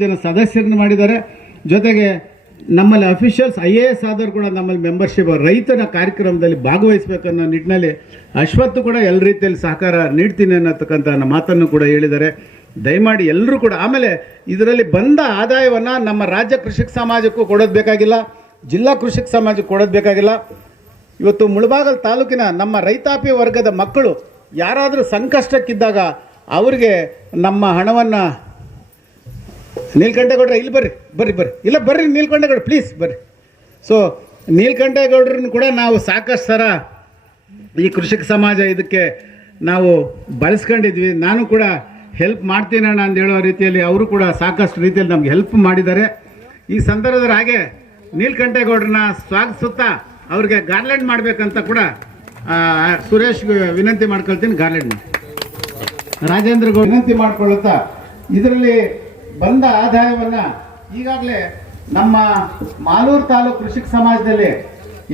ಜನ ಸದಸ್ಯರನ್ನು ಮಾಡಿದ್ದಾರೆ. ಜೊತೆಗೆ ನಮ್ಮಲ್ಲಿ ಅಫಿಷಿಯಲ್ಸ್ ಐ ಎ ಎಸ್ ಆದವರು ಕೂಡ ನಮ್ಮಲ್ಲಿ ಮೆಂಬರ್ಶಿಪ್ ರೈತರ ಕಾರ್ಯಕ್ರಮದಲ್ಲಿ ಭಾಗವಹಿಸಬೇಕನ್ನೋ ನಿಟ್ಟಿನಲ್ಲಿ ಅಶ್ವತ್ತು ಕೂಡ ಎಲ್ಲ ರೀತಿಯಲ್ಲಿ ಸಹಕಾರ ನೀಡ್ತೀನಿ ಅನ್ನತಕ್ಕಂಥ ಮಾತನ್ನು ಕೂಡ ಹೇಳಿದ್ದಾರೆ. ದಯಮಾಡಿ ಎಲ್ಲರೂ ಕೂಡ ಆಮೇಲೆ ಇದರಲ್ಲಿ ಬಂದ ಆದಾಯವನ್ನು ನಮ್ಮ ರಾಜ್ಯ ಕೃಷಿಕ ಸಮಾಜಕ್ಕೂ ಕೊಡೋದು ಬೇಕಾಗಿಲ್ಲ, ಜಿಲ್ಲಾ ಕೃಷಿಕ ಸಮಾಜಕ್ಕೆ ಕೊಡೋದು ಬೇಕಾಗಿಲ್ಲ. ಇವತ್ತು ಮುಳಬಾಗಲ್ ತಾಲೂಕಿನ ನಮ್ಮ ರೈತಾಪಿ ವರ್ಗದ ಮಕ್ಕಳು ಯಾರಾದರೂ ಸಂಕಷ್ಟಕ್ಕಿದ್ದಾಗ ಅವರಿಗೆ ನಮ್ಮ ಹಣವನ್ನು ನೀಲ್ಕಂಠೇಗೌಡ್ರೆ, ಇಲ್ಲಿ ಬರ್ರಿ ಬರ್ರಿ ಬರ್ರಿ. ಇಲ್ಲ, ಬರ್ರಿ ನೀಲ್ಕಂಠೇಗೌಡ ಪ್ಲೀಸ್ ಬರ್ರಿ. ಸೊ ನೀಲ್ಕಂಠೇಗೌಡ್ರನ್ನ ಕೂಡ ನಾವು ಸಾಕಷ್ಟು ಸರ ಈ ಕೃಷಿಕ ಸಮಾಜ ಇದಕ್ಕೆ ನಾವು ಬಳಸ್ಕೊಂಡಿದ್ವಿ. ನಾನು ಕೂಡ ಹೆಲ್ಪ್ ಮಾಡ್ತೀನಣ್ಣ ಅಂತ ಹೇಳೋ ರೀತಿಯಲ್ಲಿ ಅವರು ಕೂಡ ಸಾಕಷ್ಟು ರೀತಿಯಲ್ಲಿ ನಮ್ಗೆ ಹೆಲ್ಪ್ ಮಾಡಿದ್ದಾರೆ. ಈ ಸಂದರ್ಭದಲ್ಲಿ ಹಾಗೆ ನೀಲ್ಕಂಠೇಗೌಡ್ರನ್ನ ಸ್ವಾಗತಿಸುತ್ತಾ ಅವ್ರಿಗೆ ಗಾರ್ಲೆಂಡ್ ಮಾಡಬೇಕಂತ ಕೂಡ ಸುರೇಶ್ ವಿನಂತಿ ಮಾಡ್ಕೊಳ್ತೀನಿ ಗಾರ್ಲೆಂಡ್ ರಾಜೇಂದ್ರ ಗೌಡ ವಿನಂತಿ ಮಾಡ್ಕೊಳ್ಳುತ್ತಾ, ಇದರಲ್ಲಿ ಬಂದ ಆದಾಯವನ್ನು ಈಗಾಗಲೇ ನಮ್ಮ ಮಾಲೂರು ತಾಲೂಕು ಕೃಷಿಕ ಸಮಾಜದಲ್ಲಿ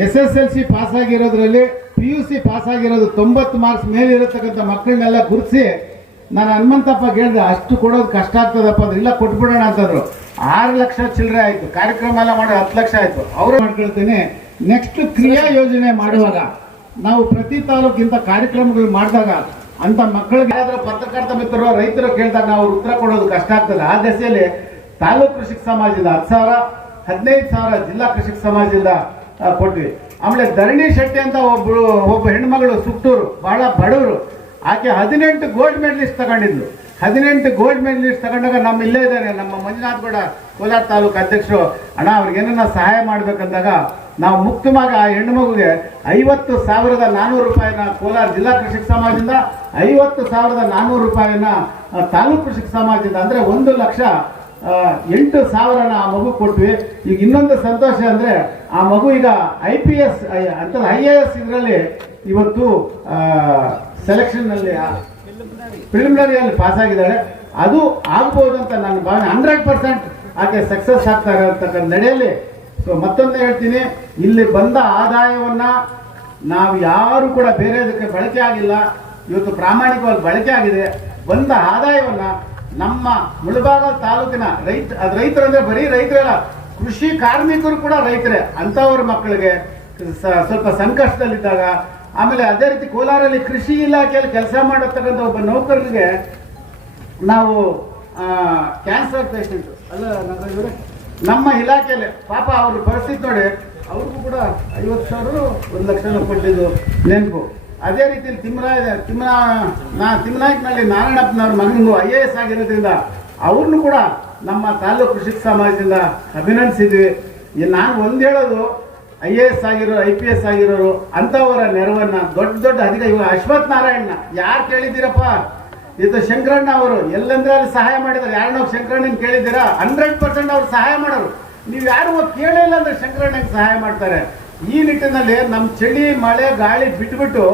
S S L C pass ಆಗಿರೋದ್ರಲ್ಲಿ P U C pass ಆಗಿರೋದು ತೊಂಬತ್ತು ಮಾರ್ಕ್ಸ್ ಮೇಲೆ ಇರತಕ್ಕಂಥ ಮಕ್ಕಳನ್ನೆಲ್ಲ ಗುರುತಿಸಿ ನಾನು ಹನುಮಂತಪ್ಪ ಕೇಳಿದೆ ಅಷ್ಟು ಕೊಡೋದು ಕಷ್ಟ ಆಗ್ತದಪ್ಪ ಅಂದ್ರೆ ಇಲ್ಲ, ಕೊಟ್ಬಿಡೋಣ ಅಂತಂದ್ರು. ಆರು ಲಕ್ಷ ಚಿಲ್ಲರೆ ಆಯಿತು, ಕಾರ್ಯಕ್ರಮ ಎಲ್ಲ ಮಾಡಿ ಹತ್ತು ಲಕ್ಷ ಆಯಿತು. ಅವರು ಮಾಡ್ಕೊಳ್ತೀನಿ. ನೆಕ್ಸ್ಟ್ ಕ್ರಿಯಾ ಯೋಜನೆ ಮಾಡುವಾಗ ನಾವು ಪ್ರತಿ ತಾಲೂಕಿಂತ ಕಾರ್ಯಕ್ರಮಗಳು ಮಾಡಿದಾಗ ಅಂತ ಮಕ್ಕಳಿಗೆ ಯಾವ್ದಾದ್ರು ಪತ್ರಕರ್ತ ಮಿತ್ರರು, ರೈತರು ಕೇಳಿದಾಗ ನಾವು ಉತ್ತರ ಕೊಡೋದು ಕಷ್ಟ ಆಗ್ತದೆ. ಆ ದೆಸೆಯಲ್ಲಿ ತಾಲೂಕು ಕೃಷಿಕ ಸಮಾಜದಿಂದ ಹತ್ತು ಸಾವಿರ, ಹದಿನೈದು ಸಾವಿರ ಜಿಲ್ಲಾ ಕೃಷಿಕ ಸಮಾಜದಿಂದ ಕೊಟ್ವಿ. ಆಮೇಲೆ ಧರಣಿ ಶೆಟ್ಟಿ ಅಂತ ಒಬ್ಬಳು ಒಬ್ಬ ಹೆಣ್ಮಗಳು ಸುತ್ತೂರು, ಬಹಳ ಬಡವರು. ಆಕೆ ಹದಿನೆಂಟು ಗೋಲ್ಡ್ ಮೆಡಲಿಸ್ಟ್ ತಗೊಂಡಿದ್ಲು. ಹದಿನೆಂಟು ಗೋಲ್ಡ್ ಮೆಡಲಿಸ್ಟ್ ತಗೊಂಡಾಗ ನಮ್ಮ ಇಲ್ಲೇ ಇದ್ದಾರೆ ನಮ್ಮ ಮಂಜುನಾಥ್ ಗೌಡ ಕೋಲಾರ ತಾಲೂಕು ಅಧ್ಯಕ್ಷರು. ಅಣ್ಣ ಅವ್ರಿಗೇನ ಸಹಾಯ ಮಾಡ್ಬೇಕಂದಾಗ ನಾವು ಮುಕ್ತವಾಗಿ ಆ ಹೆಣ್ಣು ಮಗುಗೆ ಐವತ್ತು ಸಾವಿರದ ನಾನ್ನೂರು ರೂಪಾಯಿನ ಕೋಲಾರ ಜಿಲ್ಲಾ ಕೃಷಿಕ ಸಮಾಜದಿಂದ ಐವತ್ತು ಸಾವಿರದ ನಾನ್ನೂರು ರೂಪಾಯಿನ ತಾಲೂಕು ಕೃಷಿಕ ಸಮಾಜದಿಂದ ಅಂದರೆ ಒಂದು ಲಕ್ಷ ಎಂಟು ಸಾವಿರನ ಆ ಮಗು ಕೊಟ್ವಿ. ಈಗ ಇನ್ನೊಂದು ಸಂತೋಷ ಅಂದರೆ ಆ ಮಗು ಈಗ ಐ ಪಿ ಎಸ್ ಅಂತ ಐ ಎ ಎಸ್ ಇದರಲ್ಲಿ ಇವತ್ತು ಸೆಲೆಕ್ಷನ್ನಲ್ಲಿ ಪ್ರಿಲಿಮಿನರಿಯಲ್ಲಿ ಪಾಸ್ ಆಗಿದ್ದಾಳೆ. ಅದು ಆಗ್ಬೋದು ಅಂತ ನನ್ನ ಭಾವನೆ. ಹಂಡ್ರೆಡ್ ಪರ್ಸೆಂಟ್ ಆಕೆ ಸಕ್ಸಸ್ ಆಗ್ತಾರೆ ಅಂತಕ್ಕಂಥ ನಡೆಯಲ್ಲಿ. ಸೊ ಮತ್ತೊಂದು ಹೇಳ್ತೀನಿ. ಇಲ್ಲಿ ಬಂದ ಆದಾಯವನ್ನು ನಾವು ಯಾರು ಕೂಡ ಬೇರೆದಕ್ಕೆ ಬಳಕೆ ಆಗಿಲ್ಲ. ಇವತ್ತು ಪ್ರಾಮಾಣಿಕವಾಗಿ ಬಳಕೆ ಆಗಿದೆ. ಬಂದ ಆದಾಯವನ್ನು ನಮ್ಮ ಮುಳಬಾಗ ತಾಲೂಕಿನ ರೈತ, ಅದು ರೈತರು ಅಂದರೆ ಬರೀ ರೈತರಲ್ಲ ಕೃಷಿ ಕಾರ್ಮಿಕರು ಕೂಡ ರೈತರೇ. ಅಂಥವ್ರ ಮಕ್ಕಳಿಗೆ ಸ್ವಲ್ಪ ಸಂಕಷ್ಟದಲ್ಲಿದ್ದಾಗ ಆಮೇಲೆ ಅದೇ ರೀತಿ ಕೋಲಾರಲ್ಲಿ ಕೃಷಿ ಇಲಾಖೆಯಲ್ಲಿ ಕೆಲಸ ಮಾಡತಕ್ಕಂಥ ಒಬ್ಬ ನೌಕರರಿಗೆ ನಾವು ಕ್ಯಾನ್ಸರ್ ಪೇಷಂಟ್ ಅಲ್ಲ ನಮ್ಮ ಇಲಾಖೆಯಲ್ಲಿ, ಪಾಪ ಅವ್ರ ಪರಿಸ್ಥಿತಿ ನೋಡಿ, ಅವ್ರಿಗೂ ಕೂಡ ಐವತ್ತು ಸಾವಿರ ಒಂದು ಲಕ್ಷ ಕೊಟ್ಟಿದ್ದು ನೆನಪು. ಅದೇ ರೀತಿ ತಿಮ್ಮರಾಯ ತಿಮ್ಮ ನಾ ತಿಮ್ಮನಾಯ್ಕನಲ್ಲಿ ನಾರಾಯಣಪ್ಪನವ್ರ ಮಗನಿಗೂ ಐ ಎ ಎಸ್ ಆಗಿರೋದ್ರಿಂದ ಅವ್ರನ್ನೂ ಕೂಡ ನಮ್ಮ ತಾಲೂಕು ಕೃಷಿ ಸಮಾಜದಿಂದ ಅಭಿನಂದಿಸಿದ್ವಿ. ನಾನು ಒಂದು ಹೇಳೋದು ಐ ಎ ಎಸ್ ಆಗಿರೋರು ಐ ಪಿ ಎಸ್ ಆಗಿರೋರು ಅಂಥವರ ನೆರವನ್ನ ದೊಡ್ಡ ದೊಡ್ಡ ಅಧಿಕಾರಿ ಇವಾಗ ಅಶ್ವಥ್ ನಾರಾಯಣ ಯಾರು ಕೇಳಿದ್ದೀರಪ್ಪ? ಇದು ಶಂಕರಣ್ಣ ಅವರು. ಎಲ್ಲಂದ್ರೆ ಅಲ್ಲಿ ಸಹಾಯ ಮಾಡಿದ್ರು. ಯಾರನ್ನ ಶಂಕರಣ್ಣನ ಕೇಳಿದ್ದೀರಾ? ಹಂಡ್ರೆಡ್ ಪರ್ಸೆಂಟ್ ಅವ್ರು ಸಹಾಯ ಮಾಡೋರು. ನೀವು ಯಾರು ಕೇಳಿಲ್ಲ ಅಂದ್ರೆ ಶಂಕರಣ್ಣಗೆ ಸಹಾಯ ಮಾಡ್ತಾರೆ. ಈ ನಿಟ್ಟಿನಲ್ಲಿ ನಮ್ಮ ಚಳಿ, ಮಳೆ, ಗಾಳಿ ಬಿಟ್ಬಿಟ್ಟು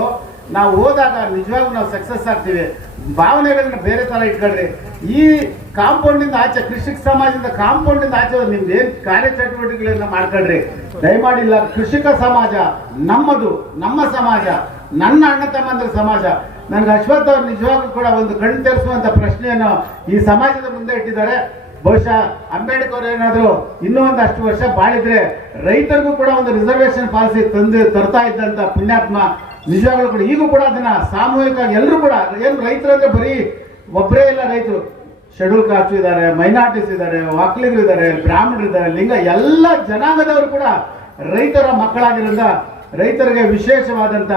ನಾವು ಹೋದಾಗ ನಿಜವಾಗ್ಲೂ ನಾವು ಸಕ್ಸಸ್ ಆಗ್ತೀವಿ. ಭಾವನೆಗಳನ್ನ ಬೇರೆ ತರ ಇಟ್ಕೊಳ್ರಿ ಈ ಕಾಂಪೌಂಡಿಂದ ಆಚೆ ಕೃಷಿಕ ಸಮಾಜದಿಂದ ಕಾಂಪೌಂಡಿಂದ ಆಚೆ ನಿಮ್ದು ಕಾರ್ಯ ಕಾರ್ಯಚಟುವಟಿಕೆಗಳನ್ನ ಮಾಡ್ಕೊಳ್ರಿ ದಯಮಾಡಿಲ್ಲ ಕೃಷಿಕ ಸಮಾಜ ನಮ್ಮದು, ನಮ್ಮ ಸಮಾಜ, ನನ್ನ ಅಣ್ಣ ತಮ್ಮಂದ್ರ ಸಮಾಜ, ನನಗೆ ಅಶ್ವಥ್ ಅವ್ರು ನಿಜವಾಗ್ಲೂ ಕೂಡ ಒಂದು ಕಣ್ ತೆರೆಸುವಂತ ಪ್ರಶ್ನೆಯನ್ನು ಈ ಸಮಾಜದ ಮುಂದೆ ಇಟ್ಟಿದ್ದಾರೆ. ಬಹುಶಃ ಅಂಬೇಡ್ಕರ್ ಏನಾದರೂ ಇನ್ನೂ ಒಂದಷ್ಟು ವರ್ಷ ಬಾಳಿದ್ರೆ ರೈತರಿಗೂ ಕೂಡ ಒಂದು ರಿಸರ್ವೇಶನ್ ಪಾಲಿಸಿ ತಂದು ತರ್ತಾ ಇದ್ದಂತ ಪುಣ್ಯಾತ್ಮ ನಿಜವಾಗ್ಲೂ ಕೂಡ ಈಗೂ ಕೂಡ ಅದನ್ನ ಸಾಮೂಹಿಕವಾಗಿ ಎಲ್ಲರೂ ಕೂಡ ಏನು ರೈತರು ಅಂದ್ರೆ ಬರೀ ಒಬ್ಬರೇ ಇಲ್ಲ ರೈತರು. ಶೆಡ್ಯೂಲ್ ಕಾಸ್ಟ್ ಇದ್ದಾರೆ ಮೈನಾರಿಟೀಸ್ ಇದ್ದಾರೆ ವಾಕ್ಲಿಗರು ಇದ್ದಾರೆ ಬ್ರಾಹ್ಮಣರು ಇದ್ದಾರೆ ಲಿಂಗ ಎಲ್ಲ ಜನಾಂಗದವರು ಕೂಡ ರೈತರ ಮಕ್ಕಳಾಗಿರೋದ್ರಿಂದ ರೈತರಿಗೆ ವಿಶೇಷವಾದಂತ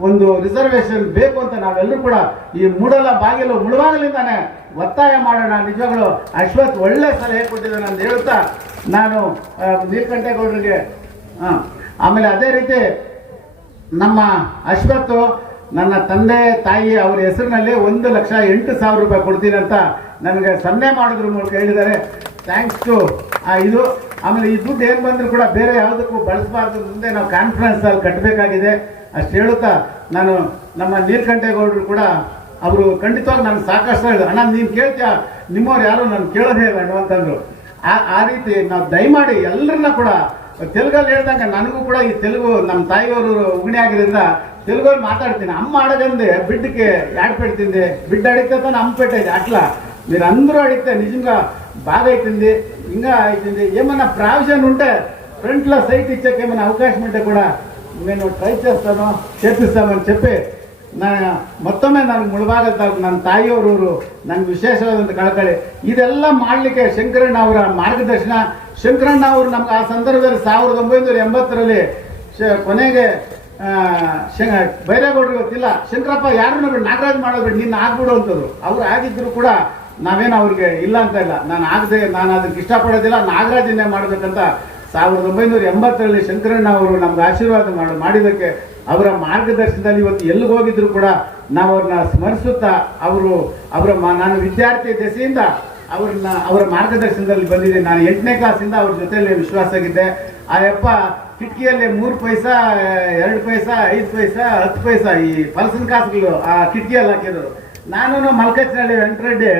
ಒಂದು ರಿಸರ್ವೇಶನ್ ಬೇಕು ಅಂತ ನಾವೆಲ್ಲರೂ ಕೂಡ ಈ ಮೂಡಲ ಬಾಗಿಲು ಮುಳುವಾಗಲಿಂದಾನೆ ಒತ್ತಾಯ ಮಾಡೋಣ. ನಿಜವಾಗ್ಲು ಅಶ್ವಥ್ ಒಳ್ಳೆ ಸಲಹೆ ಕೊಟ್ಟಿದ್ದಾನೆ ಅಂತ ಹೇಳ್ತಾ ನಾನು ನೀಲಕಂಠೇಗೌಡರಿಗೆ ಆ, ಆಮೇಲೆ ಅದೇ ರೀತಿ ನಮ್ಮ ಅಶ್ವಥ್ ನನ್ನ ತಂದೆ, ತಾಯಿ ಅವರ ಹೆಸರಿನಲ್ಲಿ ಒಂದು ಲಕ್ಷ ಎಂಟು ಸಾವಿರ ರೂಪಾಯಿ ಕೊಡ್ತೀನಿ ಅಂತ ನನಗೆ ಸನ್ನೆ ಮಾಡಿದ್ರು ಮೂಲಕ ಹೇಳಿದ್ದಾರೆ. ಥ್ಯಾಂಕ್ಸ್ ಟು ಇದು. ಆಮೇಲೆ ಈ ದುಡ್ಡು ಏನು ಬಂದರೂ ಕೂಡ ಬೇರೆ ಯಾವುದಕ್ಕೂ ಬಳಸಬಾರ್ದು ಮುಂದೆ ನಾವು ಕಾನ್ಫರೆನ್ಸಲ್ಲಿ ಕಟ್ಟಬೇಕಾಗಿದೆ ಅಷ್ಟು ಹೇಳುತ್ತಾ, ನಾನು ನಮ್ಮ ನೀಲಕಂಠೇಗೌಡರು ಕೂಡ ಅವರು ಖಂಡಿತವಾಗಿ ನಾನು ಸಾಕಷ್ಟು ಹೇಳಿದ್ರು. ಅಣ್ಣ, ನೀನು ಕೇಳ್ತೀಯ? ನಿಮ್ಮವ್ರು ಯಾರು ನಾನು ಕೇಳೋದೇ ಅಣ್ಣ ಅಂತಂದ್ರು ಆ ಆ ರೀತಿ ನಾವು ದಯಮಾಡಿ ಎಲ್ಲರನ್ನ ಕೂಡ ತೆಲುಗಲ್ಲಿ ಹೇಳ್ದಂಗೆ ನನಗೂ ಕೂಡ ಈ ತೆಲುಗು ನಮ್ಮ ತಾಯಿಯವರು ಉಗಣಿ ಆಗಿರೋದ್ರಿಂದ తెలుగులో మాట్లాడుతున్నా అమ్మ అడగంది బిడ్డకి యాడ పెడుతుంది బిడ్డ అడిగితే తను అమ్మ పెట్టేది అట్లా మీరు అందరూ అడిగితే నిజంగా బాగా అవుతుంది ఇంకా అవుతుంది ఏమన్నా ప్రావిజన్ ఉంటే ఫ్రంట్లో సైట్ ఇచ్చాక ఏమైనా అవకాశం ఉంటే కూడా నేను ట్రై చేస్తాను చేపిస్తామని చెప్పి ನಾ ಮತ್ತೊಮ್ಮೆ ನನಗೆ ಮುಳಬಾಗದ ನನ್ನ ತಾಯಿಯವರೂರು ನನಗೆ ವಿಶೇಷವಾದಂಥ ಕಳಕಳಿ. ಇದೆಲ್ಲ ಮಾಡಲಿಕ್ಕೆ ಶಂಕರಣ್ಣ ಅವರ ಮಾರ್ಗದರ್ಶನ. ಶಂಕರಣ್ಣ ಅವರು ನಮ್ಗೆ ಆ ಸಂದರ್ಭದಲ್ಲಿ ಸಾವಿರದ ಒಂಬೈನೂರ ಎಂಬತ್ತರಲ್ಲಿ ಶ ಕೊನೆಗೆ ಬೈರೇಗೌಡರು ಗೊತ್ತಿಲ್ಲ. ಶಂಕರಪ್ಪ ಯಾರು ಬಿಡು ನಾಗರಾಜ್ ಮಾಡೋದು ಬಿಡು ನಿನ್ನ ಆಗ್ಬಿಡು ಅಂತದ್ರು. ಅವ್ರು ಆಗಿದ್ರು ಕೂಡ ನಾವೇನು ಅವ್ರಿಗೆ ಇಲ್ಲ ಅಂತ ಇಲ್ಲ. ನಾನು ಆಗದೆ, ನಾನು ಅದಕ್ಕೆ ಇಷ್ಟಪಡೋದಿಲ್ಲ. ನಾಗರಾಜನ್ನೇ ಮಾಡಬೇಕಂತ ಸಾವಿರದ ಒಂಬೈನೂರ ಎಂಬತ್ತರಲ್ಲಿ ಶಂಕರಣ್ಣ ಅವರು ನಮ್ಗೆ ಆಶೀರ್ವಾದ ಮಾಡಿ, ಮಾಡಿದ್ದಕ್ಕೆ ಅವರ ಮಾರ್ಗದರ್ಶನದಲ್ಲಿ ಇವತ್ತು ಎಲ್ಲಿಗೆ ಹೋಗಿದ್ರು ಕೂಡ ನಾವು ಅವ್ರನ್ನ ಸ್ಮರಿಸುತ್ತಾ ಅವರು ಅವರ ನಾನು ವಿದ್ಯಾರ್ಥಿ ದೆಸೆಯಿಂದ ಅವ್ರನ್ನ, ಅವರ ಮಾರ್ಗದರ್ಶನದಲ್ಲಿ ಬಂದಿದ್ದೆ. ನಾನು ಎಂಟನೇ ಕ್ಲಾಸಿಂದ ಅವ್ರ ಜೊತೆಯಲ್ಲಿ ವಿಶ್ವಾಸ ಆಗಿದ್ದೆ. ಆ ಯಪ್ಪ, ಕಿಟಕಿಯಲ್ಲಿ ಮೂರು ಪೈಸಾ, ಎರಡು ಪೈಸಾ, ಐದು ಪೈಸಾ, ಹತ್ತು ಪೈಸಾ ಈ ಪಲ್ಸಿನ ಕಾಸುಗಳು ಆ ಕಿಟಕಿಯಲ್ಲಿ ಹಾಕಿದ್ರು. ನಾನು ಮಲ್ಕಚ್ನಳ್ಳಿ ವೆಂಕಟರೆಡ್ಡಿ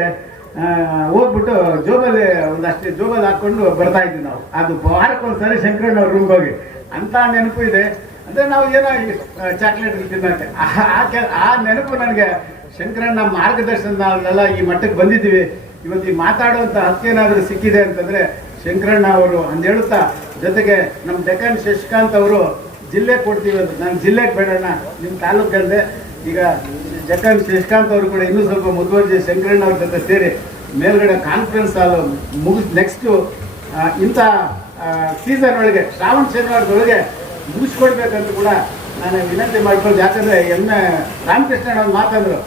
ಹೋಗ್ಬಿಟ್ಟು ಜೋಬಲ್ಲಿ ಒಂದಷ್ಟು ಜೋಬಲ್ಲಿ ಹಾಕೊಂಡು ಬರ್ತಾ ಇದ್ವಿ ನಾವು. ಅದು ವಾರಕ್ಕೊಂದ್ಸರಿ ಶಂಕರಣ್ಣ ಅವ್ರ ರೂಮ್ಗೆ ಹೋಗಿ. ಅಂತ ನೆನಪು ಇದೆ. ಅಂದ್ರೆ ನಾವು ಏನೋ ಚಾಕ್ಲೇಟ್ ತಿನ್ನಕ್ಕೆ. ಆ- ಆ ನೆನಪು ನನಗೆ ಶಂಕರಣ್ಣ ಮಾರ್ಗದರ್ಶನದಲ್ಲೆಲ್ಲ ಈ ಮಟ್ಟಕ್ಕೆ ಬಂದಿದ್ದೀವಿ. ಇವತ್ತು ಈ ಮಾತಾಡುವಂಥ ಹಕ್ಕೇನಾದರೂ ಸಿಕ್ಕಿದೆ ಅಂತಂದರೆ ಶಂಕರಣ್ಣ ಅವರು ಅಂದೇಳುತ್ತಾ ಜೊತೆಗೆ ನಮ್ಮ ಡೆಕನ್ ಶಶಿಕಾಂತ್ ಅವರು ಜಿಲ್ಲೆ ಕೊಡ್ತೀವಿ ಅಂತ. ನಾನು ಜಿಲ್ಲೆಗೆ ಬೇಡಣ್ಣ ನಿಮ್ಮ ತಾಲೂಕಲ್ಲದೆ ಈಗ ಜಕ್ಕನ್ ಶಶಿಕಾಂತ್ ಅವರು ಕೂಡ ಇನ್ನೂ ಸ್ವಲ್ಪ ಮುದುವರ್ಜಿ ಶಂಕರಣ್ಣ ಅವ್ರ ಜೊತೆ ಸೇರಿ ಮೇಲ್ಗಡೆ ಕಾನ್ಫರೆನ್ಸ್ ಹಾಲ್ ಮುಗಿಸ್ ನೆಕ್ಸ್ಟು ಇಂಥ ಸೀಸನ್ ಒಳಗೆ, ಶ್ರಾವಣ ಶನಿವಾರದೊಳಗೆ ಮುಗಿಸ್ಕೊಡ್ಬೇಕಂತ ಕೂಡ ನಾನು ವಿನಂತಿ ಮಾಡ್ಕೊಂಡು ಯಾಕಂದರೆ ಎಂ ಎ ರಾಮಕೃಷ್ಣಣ್ಣ ಅವ್ರು ಮಾತಾದ್ರು,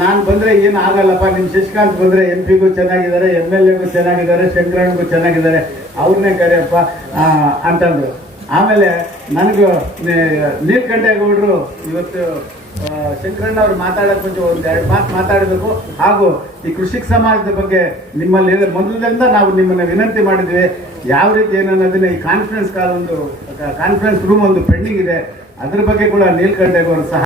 ನಾನು ಬಂದರೆ ಏನು ಆಗಲ್ಲಪ್ಪ ನಿಮ್ಮ ಶಶಿಕಾಂತ್ ಬಂದರೆ ಎಂ ಪಿಗೂ ಚೆನ್ನಾಗಿದ್ದಾರೆ ಎಂ ಎಲ್ ಎಗೂ ಚೆನ್ನಾಗಿದ್ದಾರೆ, ಶಂಕರಣ್ಣಗೂ ಚೆನ್ನಾಗಿದ್ದಾರೆ, ಅವ್ರನ್ನೇ ಕರೆಯಪ್ಪ ಅಂತಂದರು. ಆಮೇಲೆ ನನಗೂ ನೀಲಕಂಠೇಗೌಡರು ಇವತ್ತು ಶಂಕರಣ್ಣ ಅವ್ರು ಮಾತಾಡೋಕೆ ಮುಂಚೆ ಒಂದು ಎರಡು ಮಾತು ಮಾತಾಡಬೇಕು. ಹಾಗೂ ಈ ಕೃಷಿಕ ಸಮಾಜದ ಬಗ್ಗೆ ನಿಮ್ಮಲ್ಲಿ ಮೊದಲಿಂದ ನಾವು ನಿಮ್ಮನ್ನು ವಿನಂತಿ ಮಾಡಿದ್ವಿ. ಯಾವ ರೀತಿ ಏನನ್ನೋದನ್ನ ಈ ಕಾನ್ಫರೆನ್ಸ್ ಕಾಲ್ ಒಂದು ಕಾನ್ಫರೆನ್ಸ್ ರೂಮ್ ಒಂದು ಪೆಂಡಿಂಗ್ ಇದೆ. ಅದ್ರ ಬಗ್ಗೆ ಕೂಡ ನೀಲಕಂಠೇಗೌಡರು ಸಹ